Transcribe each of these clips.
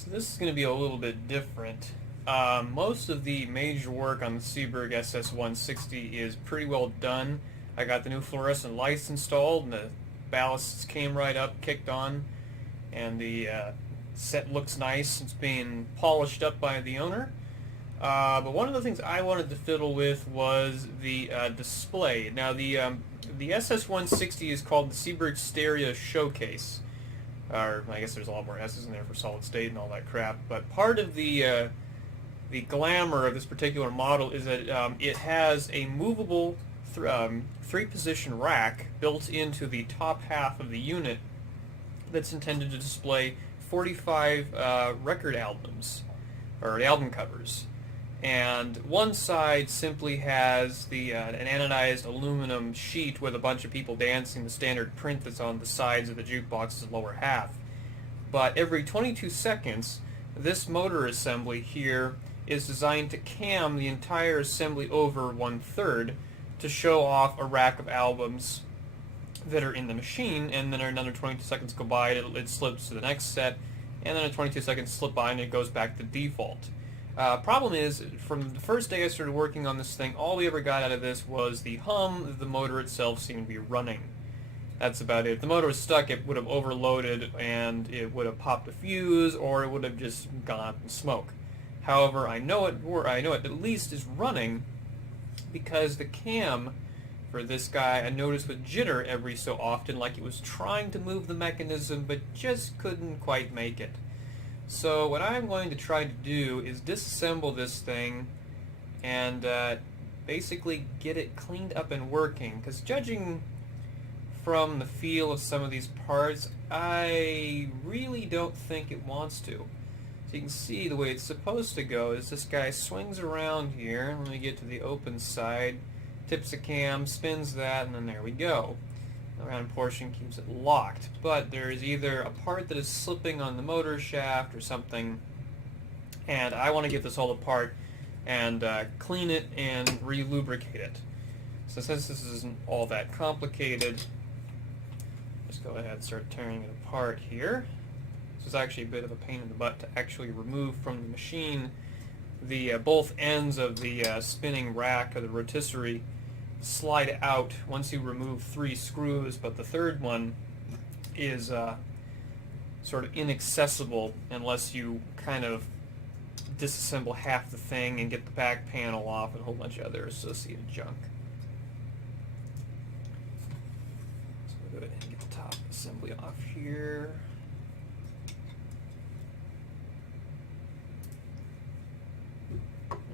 So this is going to be a little bit different. Most of the major work on the Seeburg SS-160 is pretty well done. I got the new fluorescent lights installed, and the ballasts came right up, kicked on, and the set looks nice. It's being polished up by the owner. But one of the things I wanted to fiddle with was the display. Now the SS-160 is called the Seeburg Stereo Showcase. Or I guess there's a lot more S's in there for solid state and all that crap. But part of the glamour of this particular model is that it has a movable three-position rack built into the top half of the unit that's intended to display 45 record albums, or album covers. And one side simply has an anodized aluminum sheet with a bunch of people dancing, the standard print that's on the sides of the jukebox's lower half. But every 22 seconds, this motor assembly here is designed to cam the entire assembly over 1/3 to show off a rack of albums that are in the machine, and then another 22 seconds go by, it slips to the next set, and then 22 seconds slip by and it goes back to default. Problem is, from the first day I started working on this thing, all we ever got out of this was the hum that the motor itself seemed to be running. That's about it. If the motor was stuck, it would have overloaded and it would have popped a fuse, or it would have just gone up in smoke. However, I know it at least is running because the cam for this guy I noticed would jitter every so often, like it was trying to move the mechanism but just couldn't quite make it. So what I'm going to try to do is disassemble this thing and basically get it cleaned up and working, because judging from the feel of some of these parts, I really don't think it wants to. So you can see the way it's supposed to go is this guy swings around here. Let me get to the open side, tips a cam, spins that, and then there we go. The round portion keeps it locked, but there is either a part that is slipping on the motor shaft or something, and I want to get this all apart and clean it and re-lubricate it. So since this isn't all that complicated, just go ahead and start tearing it apart here. This is actually a bit of a pain in the butt to actually remove from the machine. The both ends of the spinning rack or the rotisserie slide out once you remove 3 screws, but the third one is sort of inaccessible unless you kind of disassemble half the thing and get the back panel off and a whole bunch of other associated junk. So we'll go ahead and get the top assembly off here.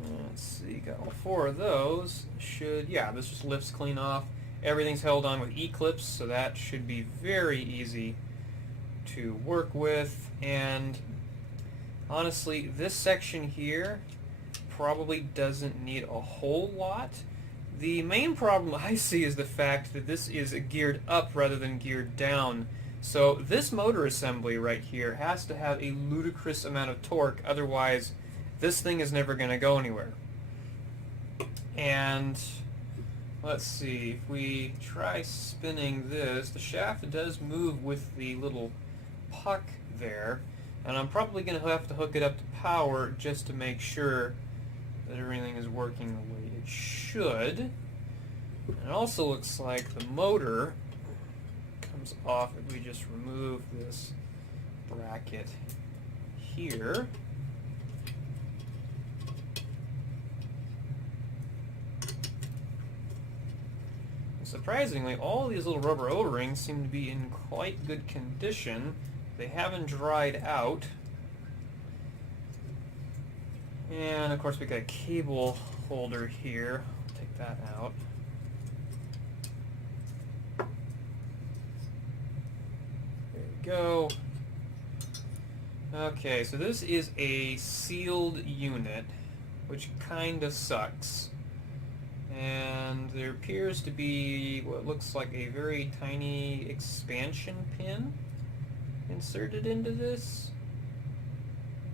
Let's see, got all 4 of those. This just lifts clean off. Everything's held on with E-clips, so that should be very easy to work with. And honestly, this section here probably doesn't need a whole lot. The main problem I see is the fact that this is geared up rather than geared down. So this motor assembly right here has to have a ludicrous amount of torque, otherwise this thing is never going to go anywhere. And let's see, if we try spinning this, the shaft does move with the little puck there, and I'm probably going to have to hook it up to power just to make sure that everything is working the way it should. It also looks like the motor comes off if we just remove this bracket here. Surprisingly, all these little rubber O-rings seem to be in quite good condition. They haven't dried out. And of course we got a cable holder here. I'll take that out. There we go. Okay, so this is a sealed unit, which kinda sucks. And there appears to be what looks like a very tiny expansion pin inserted into this.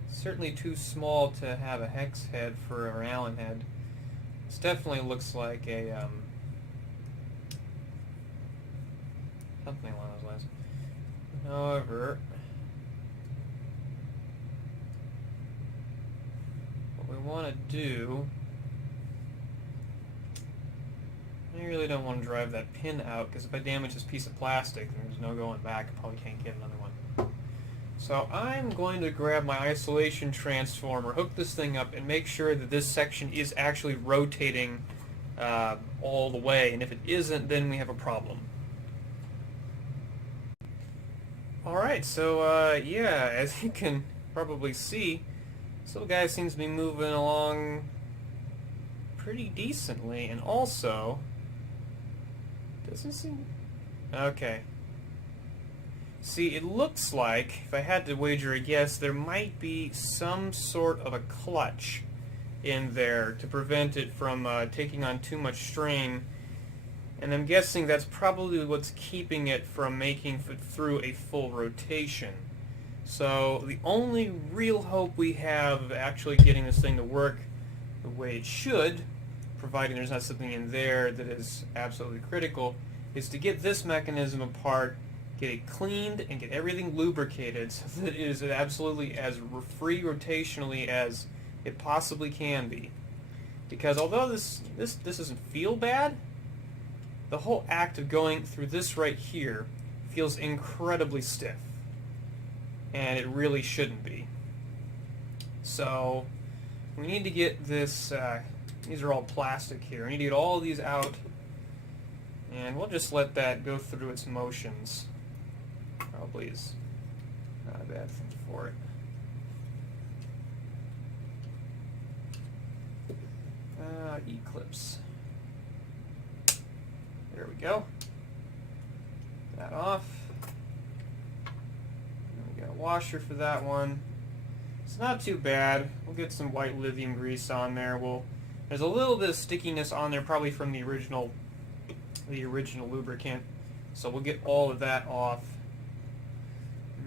Certainly too small to have a hex head for an Allen head. This definitely looks like a something along those lines. However, want to do... I really don't want to drive that pin out, because if I damage this piece of plastic, there's no going back. I probably can't get another one. So I'm going to grab my isolation transformer, hook this thing up, and make sure that this section is actually rotating all the way. And if it isn't, then we have a problem. Alright, so yeah, as you can probably see, this little guy seems to be moving along pretty decently, and also doesn't seem... Okay. See, it looks like, if I had to wager a guess, there might be some sort of a clutch in there to prevent it from taking on too much strain. And I'm guessing that's probably what's keeping it from making it through a full rotation. So the only real hope we have of actually getting this thing to work the way it should, providing there's not something in there that is absolutely critical, is to get this mechanism apart, get it cleaned, and get everything lubricated so that it is absolutely as free rotationally as it possibly can be. Because although this doesn't feel bad, the whole act of going through this right here feels incredibly stiff. And it really shouldn't be. So we need to get this, these are all plastic here, we need to get all of these out, and we'll just let that go through its motions. Probably is not a bad thing for it. Eclipse. There we go. That off. And we got a washer for that one. It's not too bad. We'll get some white lithium grease on there. There's a little bit of stickiness on there, probably from the original lubricant. So we'll get all of that off.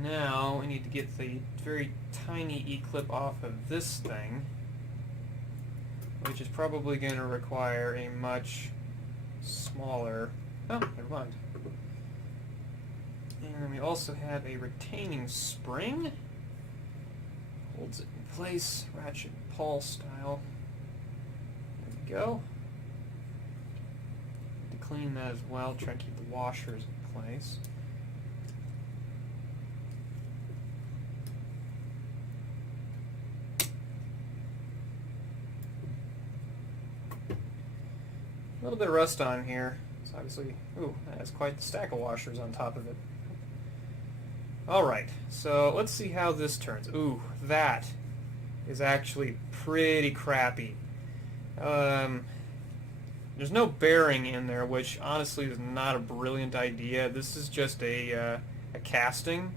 Now we need to get the very tiny E-clip off of this thing, which is probably going to require a much smaller... Oh, never mind. And we also have a retaining spring. Holds it in place, ratchet and Paul style. There we go. Need to clean that as well, try to keep the washers in place. A little bit of rust on here. It's obviously, ooh, that has quite the stack of washers on top of it. Alright, so let's see how this turns. Ooh, that is actually pretty crappy. There's no bearing in there, which honestly is not a brilliant idea. This is just a casting.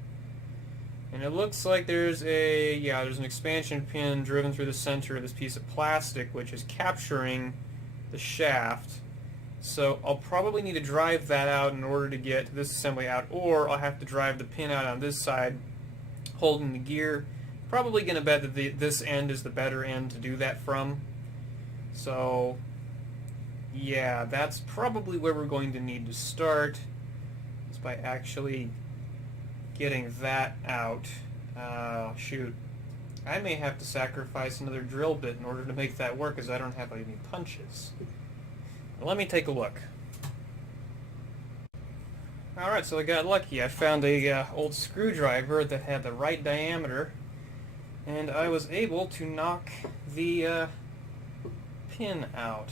And it looks like there's an expansion pin driven through the center of this piece of plastic, which is capturing the shaft. So I'll probably need to drive that out in order to get this assembly out, or I'll have to drive the pin out on this side holding the gear. Probably going to bet that this end is the better end to do that from. So yeah, that's probably where we're going to need to start, is by actually getting that out. Shoot. I may have to sacrifice another drill bit in order to make that work, because I don't have any punches. Let me take a look. Alright, so I got lucky. I found a old screwdriver that had the right diameter, and I was able to knock the pin out.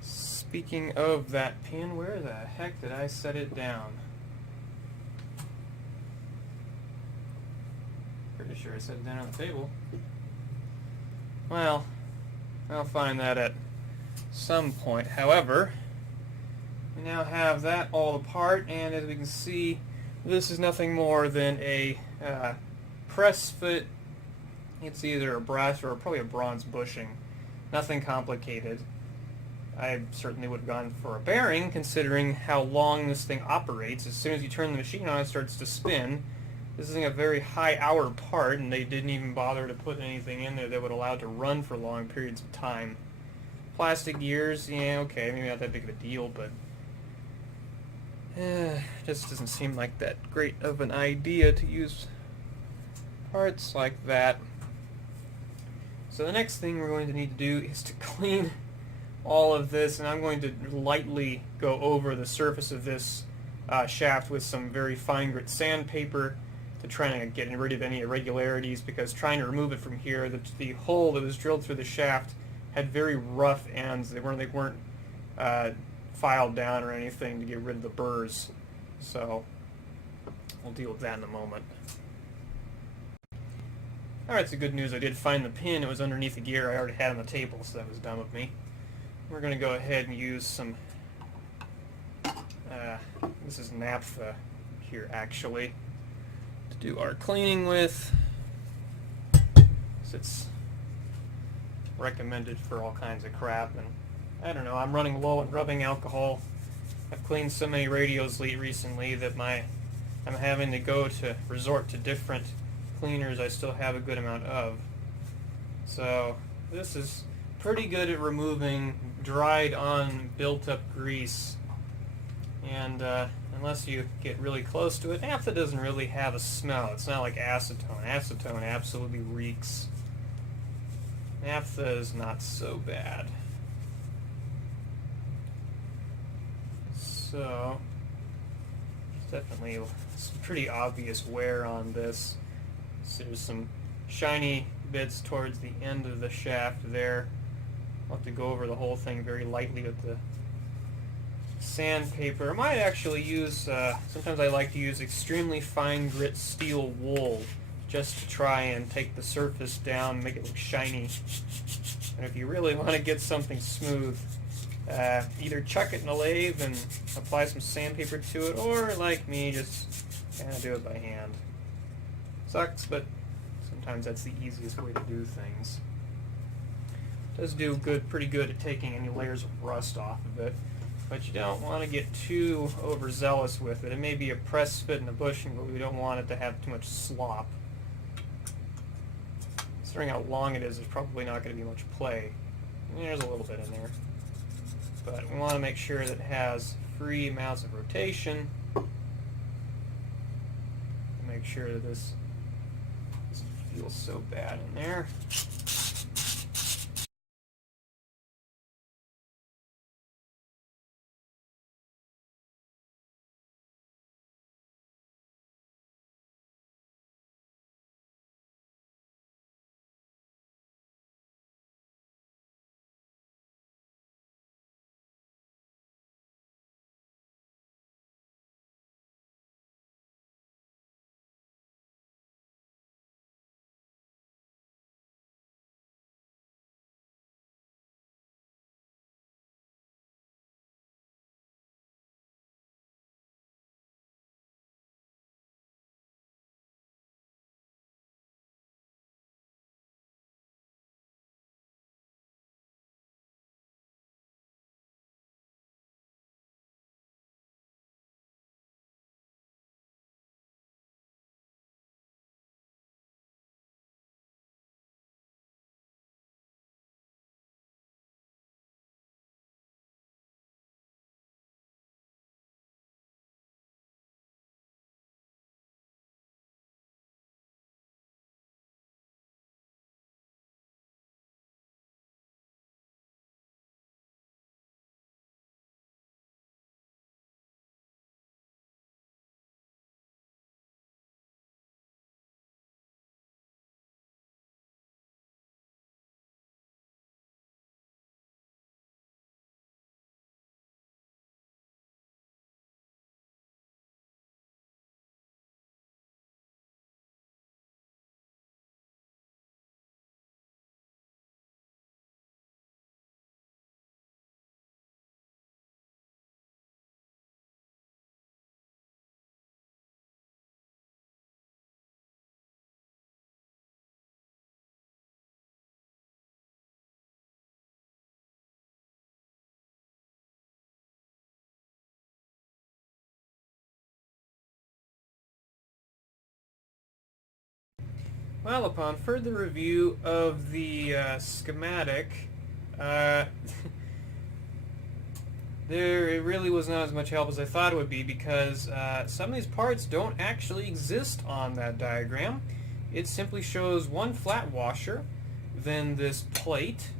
Speaking of that pin, where the heck did I set it down? Pretty sure I set it down on the table. Well, I'll find that at some point. However, we now have that all apart, and as we can see, this is nothing more than a press fit. It's either a brass or probably a bronze bushing. Nothing complicated. I certainly would have gone for a bearing, considering how long this thing operates. As soon as you turn the machine on, it starts to spin. This is a very high hour part, and they didn't even bother to put anything in there that would allow it to run for long periods of time. Plastic gears, yeah, okay, maybe not that big of a deal, but just doesn't seem like that great of an idea to use parts like that. So the next thing we're going to need to do is to clean all of this, and I'm going to lightly go over the surface of this shaft with some very fine grit sandpaper to try to get rid of any irregularities, because trying to remove it from here, the hole that was drilled through the shaft had very rough ends. They weren't filed down or anything to get rid of the burrs. So we'll deal with that in a moment. Alright, so good news. I did find the pin. It was underneath the gear I already had on the table, so that was dumb of me. We're going to go ahead and use some, this is naphtha here actually, to do our cleaning with. So it's recommended for all kinds of crap, and I don't know, I'm running low on rubbing alcohol. I've cleaned so many radios recently that I'm having to resort to different cleaners I still have a good amount of. So this is pretty good at removing dried on built up grease, and unless you get really close to it, naphtha doesn't really have a smell. It's not like acetone. Acetone absolutely reeks. Naphtha is not so bad. So there's definitely some pretty obvious wear on this. So there's some shiny bits towards the end of the shaft there. I'll have to go over the whole thing very lightly with the sandpaper. I might actually use, sometimes I like to use extremely fine grit steel wool just to try and take the surface down, make it look shiny. And if you really want to get something smooth, either chuck it in a lathe and apply some sandpaper to it, or like me, just kind of do it by hand. Sucks, but sometimes that's the easiest way to do things. It does do pretty good at taking any layers of rust off of it, but you don't want to get too overzealous with it. It may be a press, spit, and a bushing, but we don't want it to have too much slop. Considering how long it is, there's probably not going to be much play. There's a little bit in there. But we want to make sure that it has free amounts of rotation. Make sure that this doesn't feel so bad in there. Well, upon further review of the schematic, there it really was not as much help as I thought it would be, because some of these parts don't actually exist on that diagram. It simply shows one flat washer, then this plate,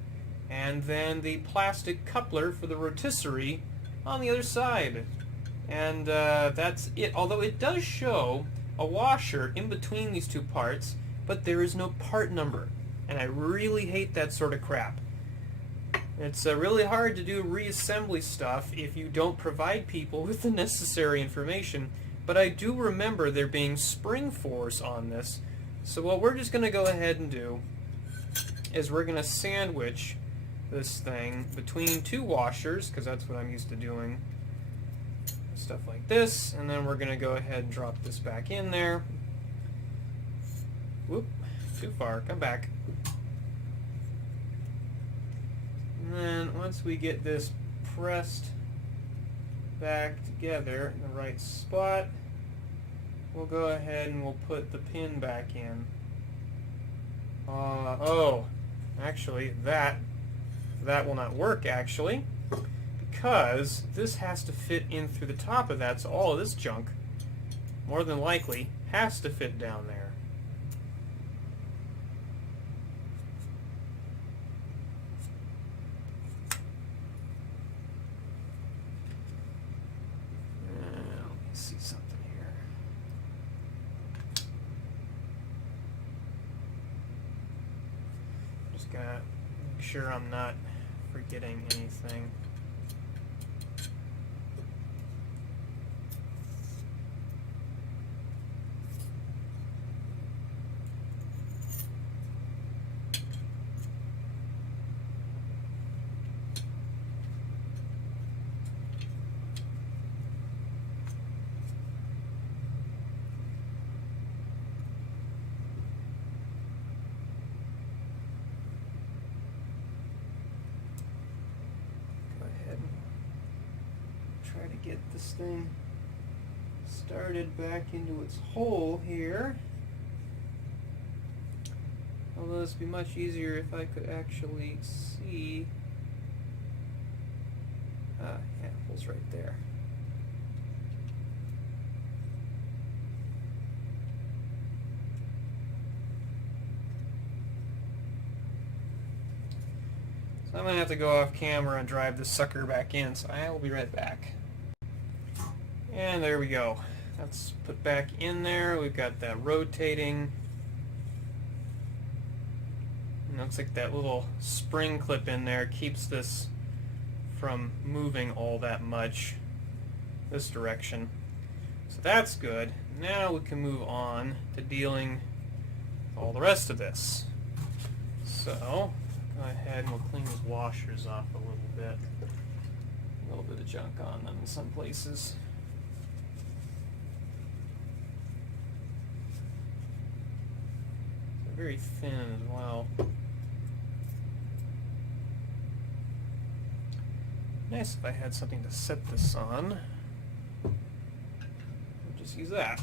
and then the plastic coupler for the rotisserie on the other side. And that's it. Although it does show a washer in between these two parts, but there is no part number. And I really hate that sort of crap. It's really hard to do reassembly stuff if you don't provide people with the necessary information. But I do remember there being spring force on this. So what we're just going to go ahead and do is we're going to sandwich this thing between two washers, because that's what I'm used to doing. Stuff like this, and then we're going to go ahead and drop this back in there. Whoop, too far, come back. And then once we get this pressed back together in the right spot, we'll go ahead and we'll put the pin back in. Oh, actually that will not work actually, because this has to fit in through the top of that, so all of this junk, more than likely, has to fit down there. Let me see something here. Just gotta make sure I'm not forgetting anything. Try to get this thing started back into its hole here. Although this would be much easier if I could actually see. Yeah, hole's right there. So I'm going to have to go off camera and drive this sucker back in, so I will be right back. And there we go. That's put back in there. We've got that rotating. And looks like that little spring clip in there keeps this from moving all that much this direction. So that's good. Now we can move on to dealing with all the rest of this. So go ahead and we'll clean these washers off a little bit. A little bit of junk on them in some places. They're very thin as well. Nice if I had something to set this on. I'll just use that.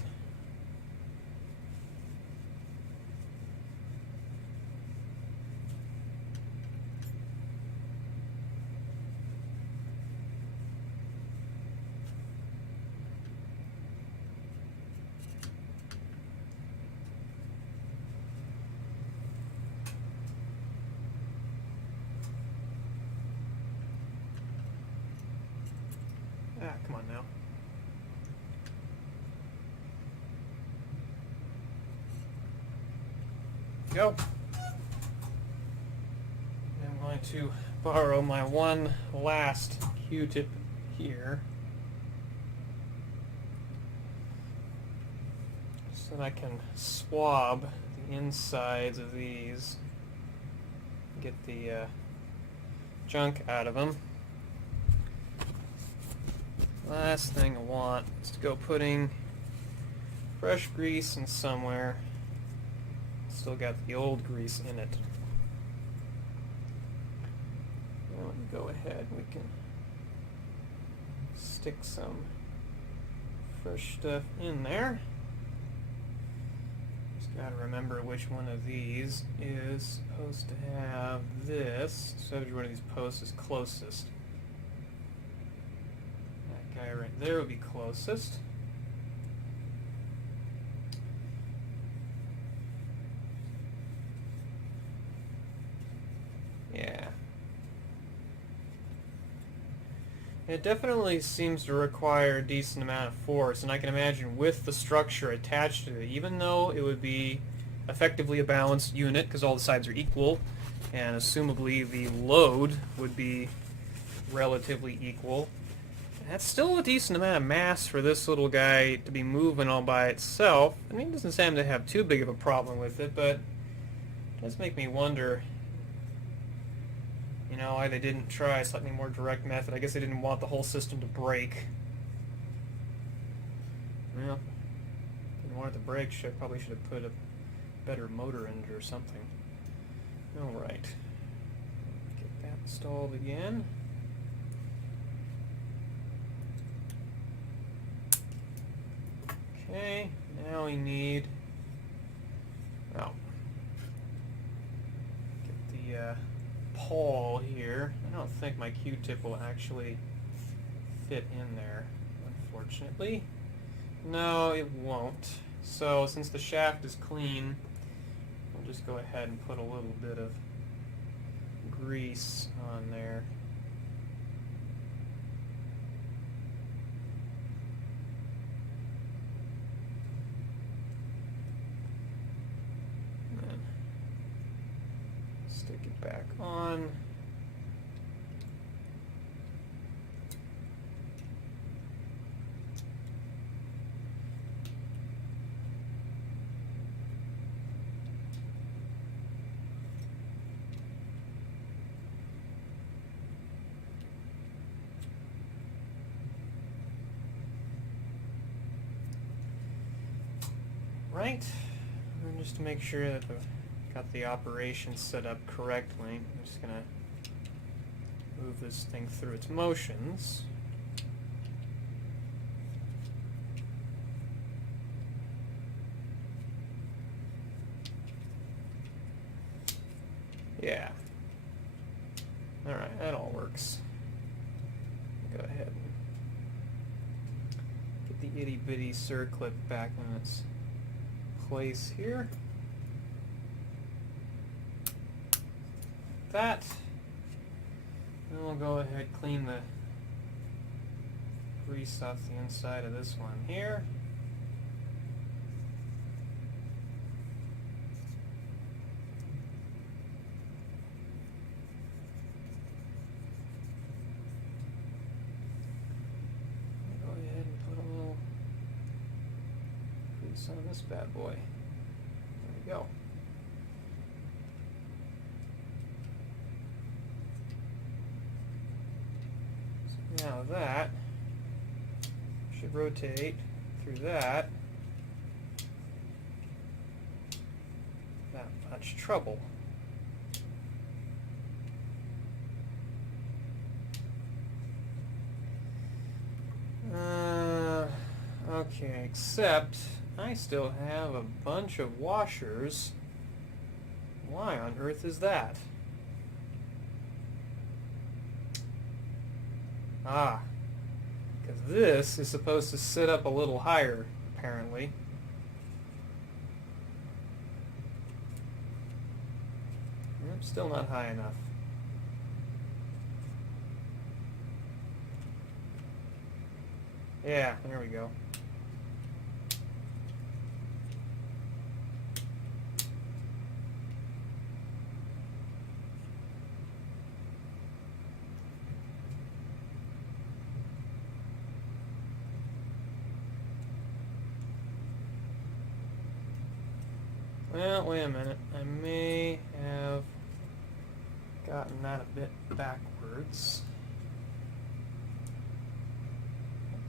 Ah, come on now. Go. I'm going to borrow my one last Q-tip here so that I can swab the insides of these, get the junk out of them. Last thing I want is to go putting fresh grease in somewhere. Still got the old grease in it. Now we can go ahead and we can stick some fresh stuff in there. Just gotta remember which one of these is supposed to have this. So every one of these posts is closest. That guy right there would be closest. It definitely seems to require a decent amount of force, and I can imagine with the structure attached to it, even though it would be effectively a balanced unit because all the sides are equal, and assumably the load would be relatively equal, that's still a decent amount of mass for this little guy to be moving all by itself. I mean, it doesn't seem to have too big of a problem with it, but it does make me wonder, you know, why they didn't try a slightly more direct method. I guess they didn't want the whole system to break. Well, didn't want it to break. Probably should have put a better motor in it or something. Alright. Get that installed again. Okay, now we need... oh. Get the pawl here. I don't think my Q-tip will actually fit in there, unfortunately. No, it won't. So since the shaft is clean, I'll just go ahead and put a little bit of grease on there. And then stick it back on. Right, and just to make sure that I've got the operation set up correctly, I'm just going to move this thing through its motions. Yeah. Alright, that all works. Go ahead and get the itty bitty circlip back in its place here. That. Then we'll go ahead and clean the grease off the inside of this one here. Go ahead and put a little grease on this bad boy. There we go. So now that should rotate through that without much trouble. Okay, except I still have a bunch of washers. Why on earth is that? Ah, because this is supposed to sit up a little higher, apparently. Still not high enough. Yeah, there we go. Well, wait a minute. I may have gotten that a bit backwards.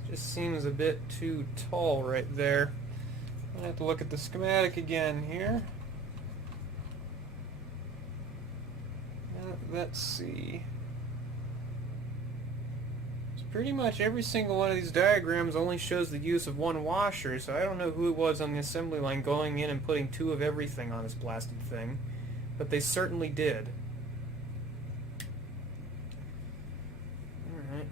It just seems a bit too tall right there. I have to look at the schematic again here. Let's see. Pretty much every single one of these diagrams only shows the use of one washer, so I don't know who it was on the assembly line going in and putting two of everything on this blasted thing, but they certainly did. Alright.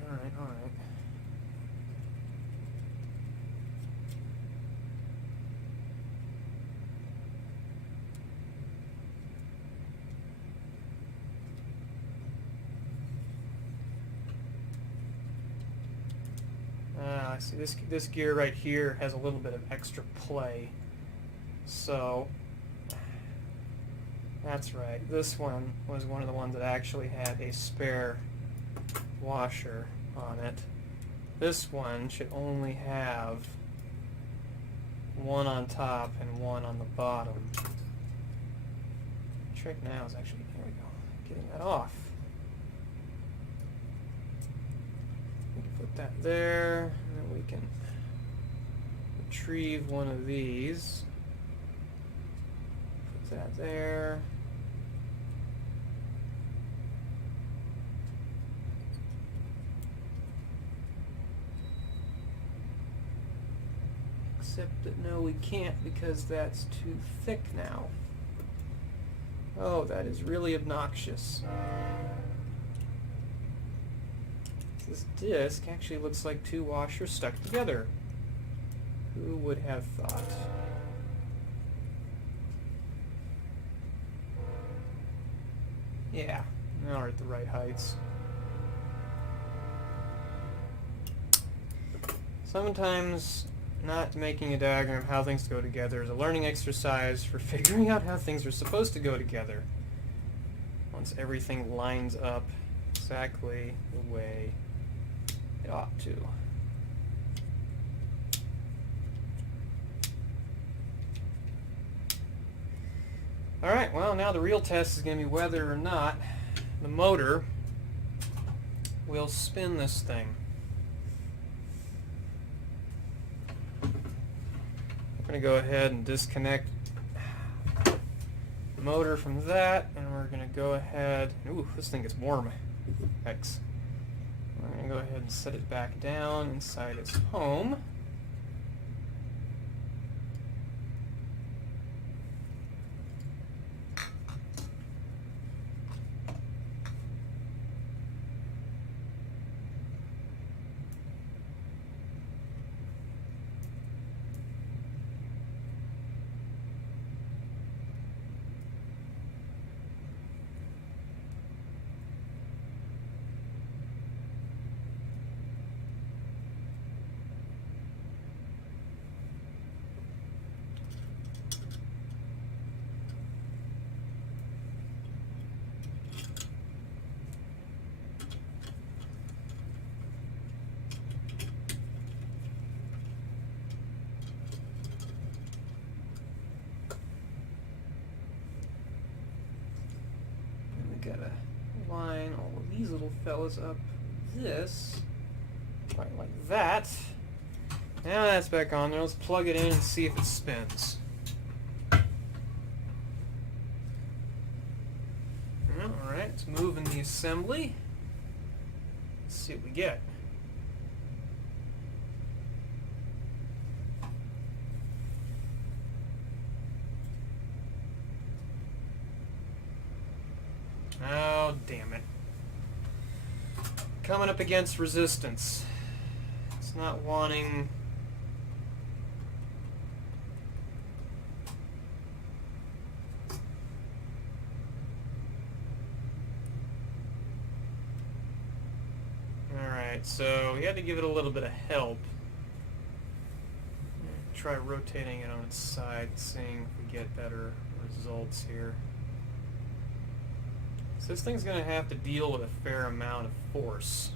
see this gear right here has a little bit of extra play. So that's right. This one was one of the ones that actually had a spare washer on it. This one should only have one on top and one on the bottom. The trick now is actually, here we go, getting that off. We can put that there, and then we can retrieve one of these. Put that there. Except that no, we can't because that's too thick now. Oh, that is really obnoxious. This disc actually looks like two washers stuck together. Who would have thought? Yeah, now we're at the right heights. Sometimes not making a diagram of how things go together is a learning exercise for figuring out how things are supposed to go together once everything lines up exactly the way it ought to. Alright, well now the real test is going to be whether or not the motor will spin this thing. We're going to go ahead and disconnect the motor from that, and we're going to go ahead, ooh, this thing gets warm. X. We're going to go ahead and set it back down inside its home. Gotta line all of these little fellas up this, right like that. Now that's back on there. Let's plug it in and see if it spins. Alright, let's move in the assembly. Let's see what we get. Oh, damn it. Coming up against resistance. It's not wanting... Alright, so we had to give it a little bit of help. Try rotating it on its side, seeing if we get better results here. So this thing's going to have to deal with a fair amount of force.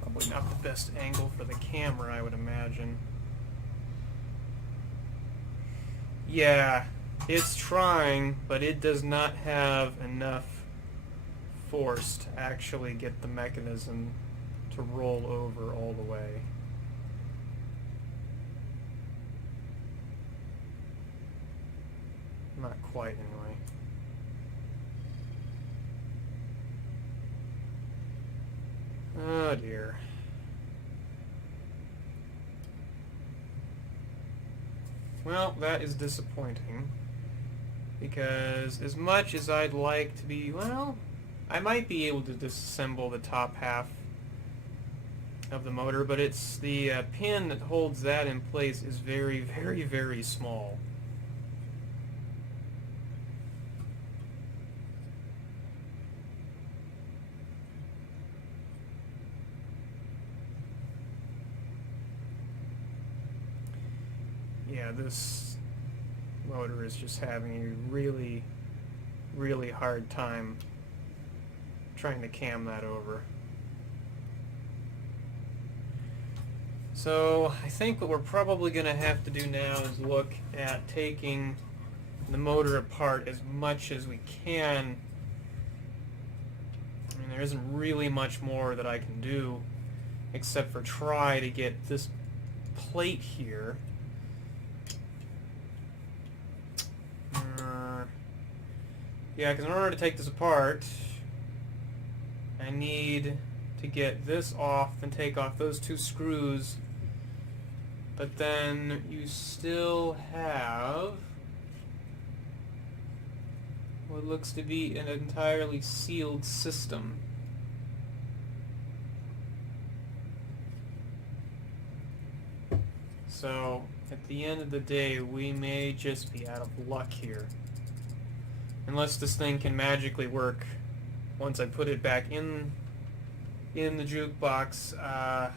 Probably not the best angle for the camera, I would imagine. Yeah, it's trying, but it does not have enough force to actually get the mechanism to roll over all the way. Not quite, anyway. Oh dear. Well, that is disappointing. Because as much as I'd like to be, well, I might be able to disassemble the top half of the motor, but it's the pin that holds that in place is very, very, very small. yeah, this motor is just having a really, really hard time trying to cam that over. So I think what we're probably going to have to do now is look at taking the motor apart as much as we can. I mean, there isn't really much more that I can do except for try to get this plate here. Yeah, because in order to take this apart, I need to get this off and take off those two screws. But then you still have what looks to be an entirely sealed system. So, at the end of the day, we may just be out of luck here. Unless this thing can magically work once I put it back in the jukebox. I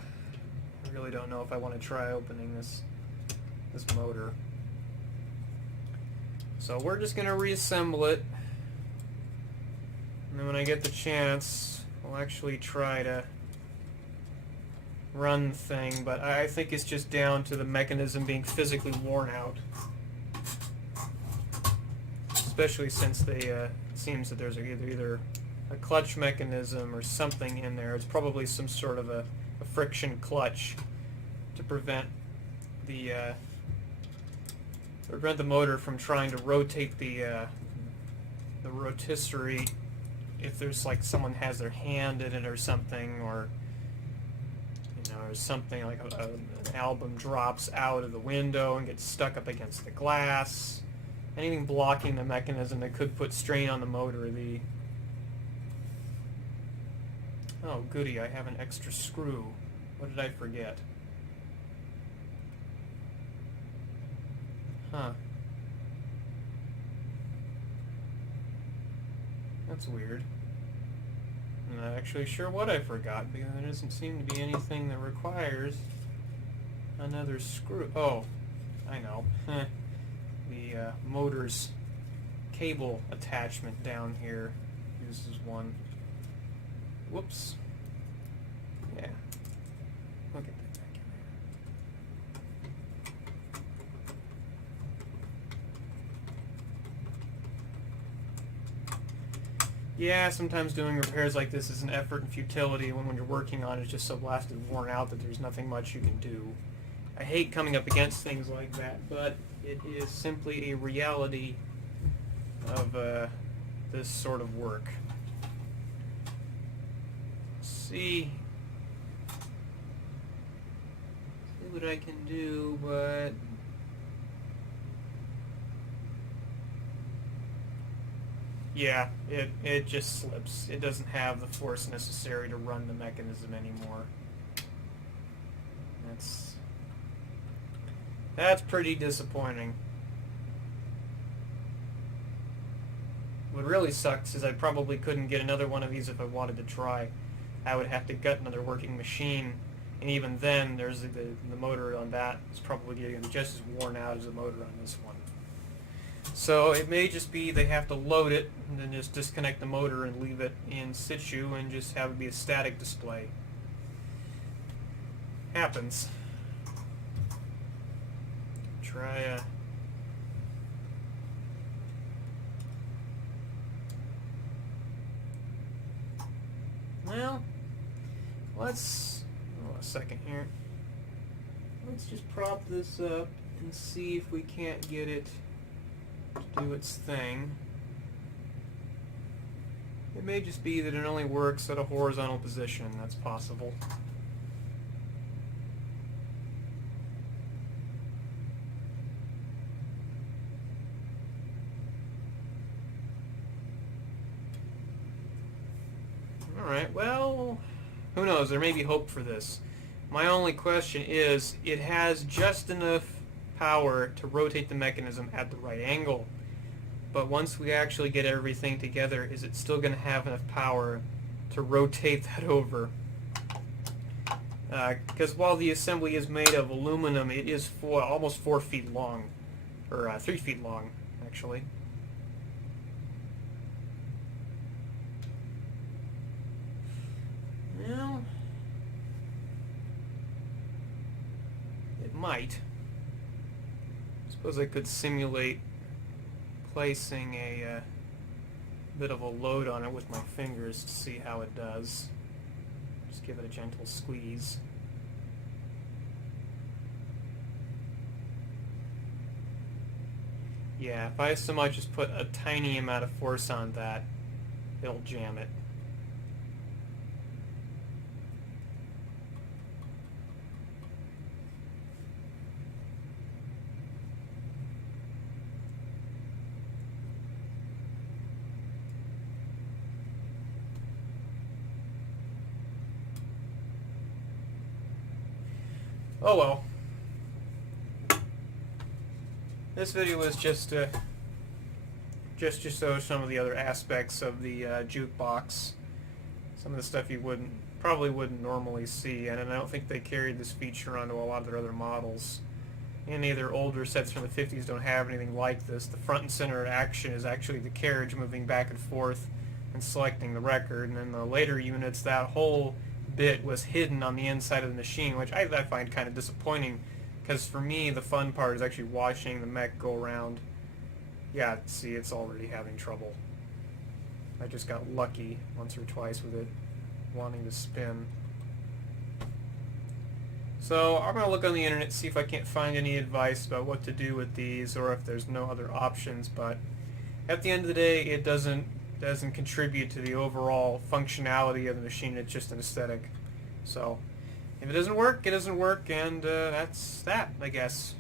really don't know if I want to try opening this motor. So we're just going to reassemble it. And then when I get the chance, I'll actually try to run the thing, but I think it's just down to the mechanism being physically worn out. Especially since it seems that there's either a clutch mechanism or something in there. It's probably some sort of a friction clutch to prevent the motor from trying to rotate the rotisserie if there's like someone has their hand in it or something, or or something like an album drops out of the window and gets stuck up against the glass. Anything blocking the mechanism that could put strain on the motor. Oh goody, I have an extra screw. What did I forget? Huh. That's weird. I'm not actually sure what I forgot, because there doesn't seem to be anything that requires another screw. Oh, I know. The motor's cable attachment down here uses one. Whoops. Yeah. We'll get that back in there. Yeah, sometimes doing repairs like this is an effort and futility when you're working on it, it's just so blasted worn out that there's nothing much you can do. I hate coming up against things like that, but it is simply a reality of this sort of work. See what I can do, but yeah, it just slips. It doesn't have the force necessary to run the mechanism anymore. That's pretty disappointing. What really sucks is I probably couldn't get another one of these if I wanted to try. I would have to gut another working machine, and even then, there's the motor on that is probably getting just as worn out as the motor on this one. So it may just be they have to load it and then just disconnect the motor and leave it in situ and just have it be a static display. Happens. Try well, let's a second here. Let's just prop this up and see if we can't get it to do its thing. It may just be that it only works at a horizontal position. That's possible. Alright, well, who knows, there may be hope for this. My only question is, it has just enough power to rotate the mechanism at the right angle. But once we actually get everything together, is it still going to have enough power to rotate that over? because while the assembly is made of aluminum, it is almost 4 feet long, or 3 feet long, actually. Well, it might. Suppose I could simulate placing a bit of a load on it with my fingers to see how it does. Just give it a gentle squeeze. Yeah, if I so much as put a tiny amount of force on that, it'll jam it. Oh well. This video was just to show some of the other aspects of the jukebox. Some of the stuff you probably wouldn't normally see, and I don't think they carried this feature onto a lot of their other models. Any of their older sets from the 50s don't have anything like this. The front and center action is actually the carriage moving back and forth and selecting the record, and in the later units that whole bit was hidden on the inside of the machine, which I find kind of disappointing, because for me the fun part is actually watching the mech go around. Yeah, see, it's already having trouble. I just got lucky once or twice with it wanting to spin. So I'm going to look on the internet, see if I can't find any advice about what to do with these, or if there's no other options, but at the end of the day it doesn't contribute to the overall functionality of the machine. It's just an aesthetic. So if it doesn't work, it doesn't work, and that's that, I guess.